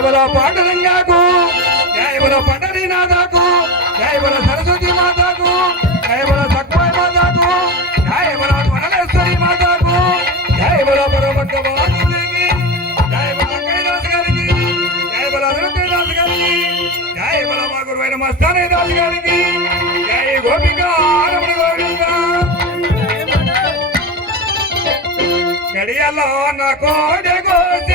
జయబల పాండురంగాకు జయబల పండరీనాథకు జయబల సరస్వతి మాతకు జయబల సక్వాయి మాతకు జయబల వనలేశ్వరి మాతకు జయబల పరమట్ట బాలుడికి జయబల కైలాస్ గారికి జయబల కైలాస్ గారికి జయబల మా గురువైన మస్తానే దాస్ గారికి జయ గోపిక రమణ గోవింద గడియలో నా కోడె గోస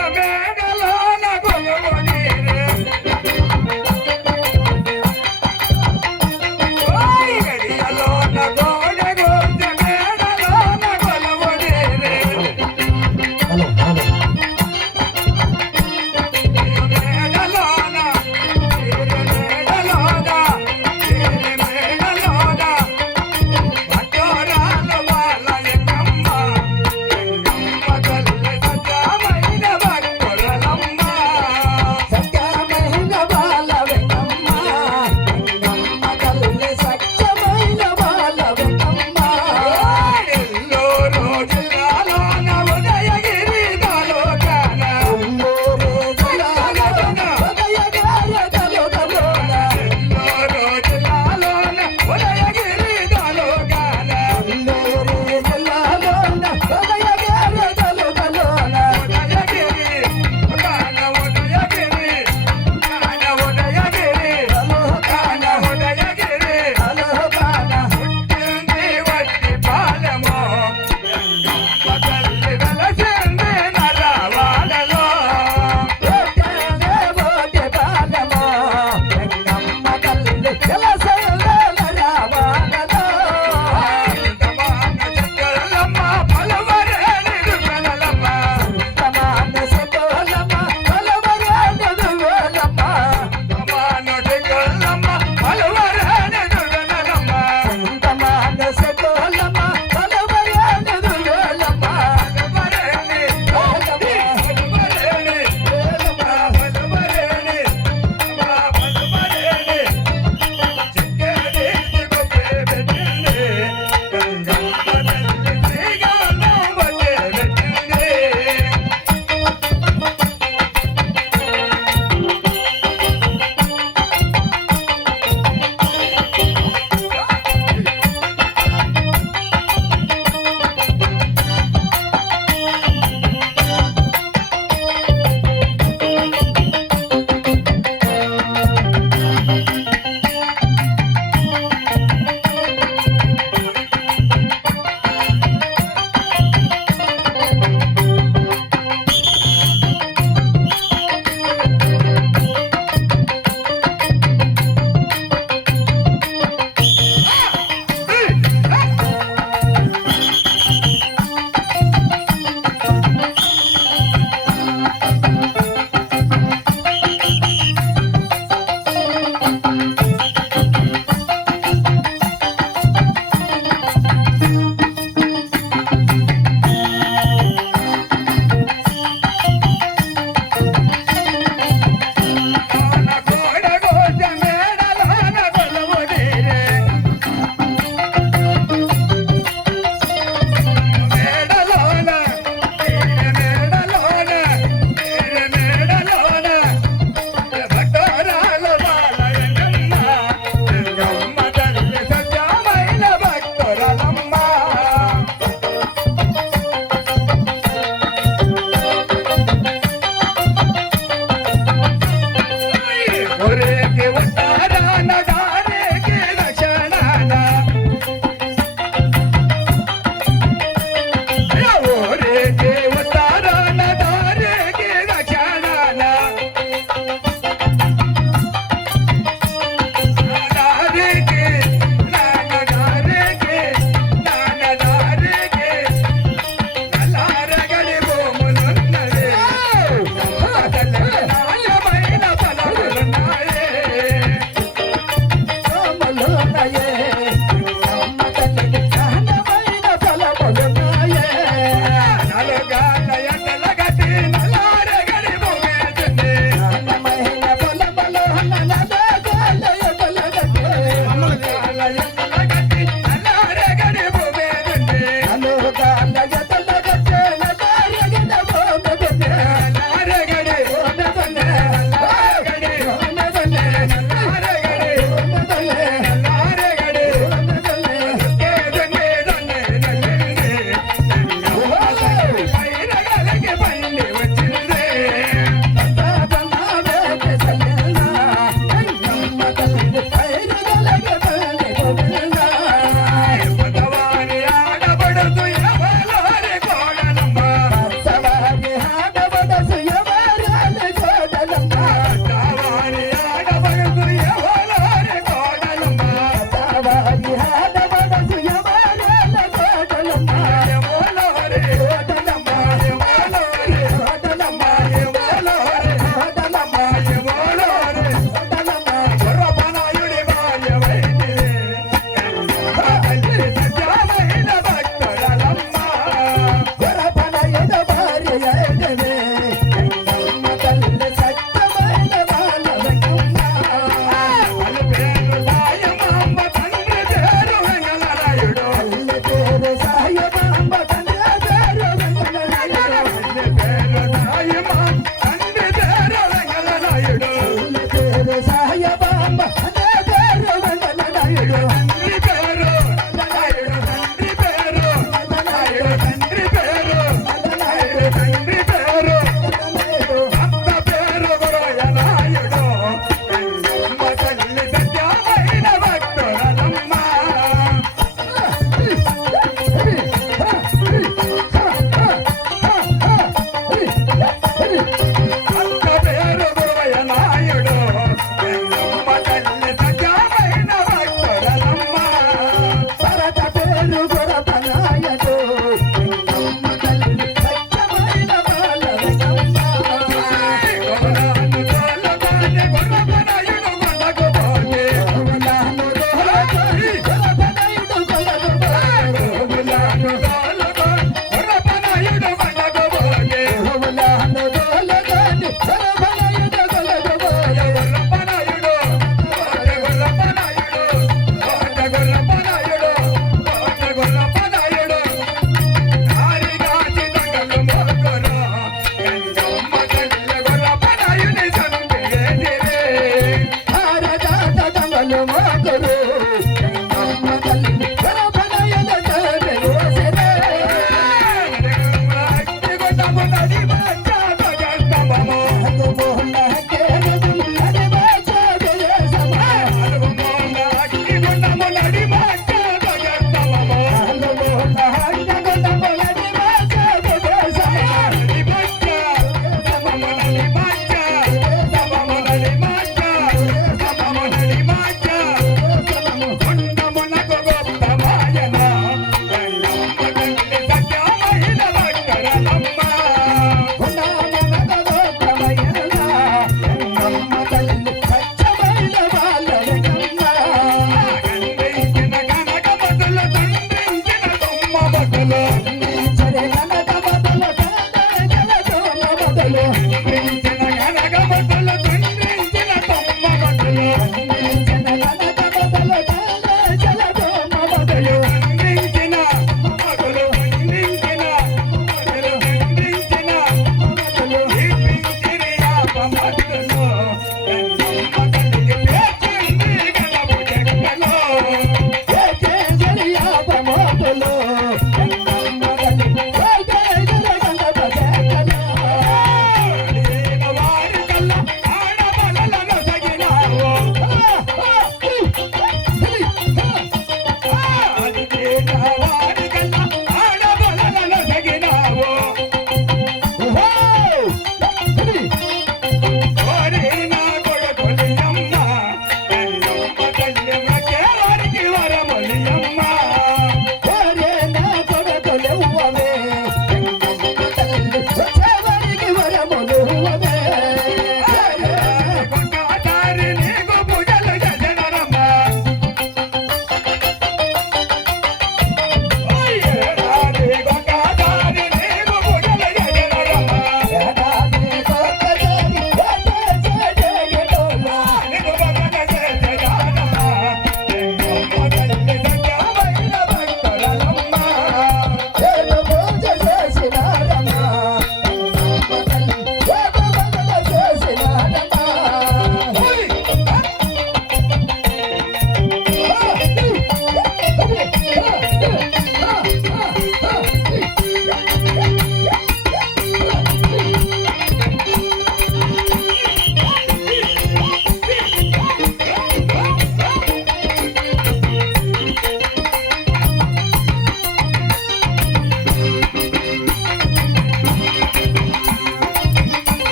আমার বেলে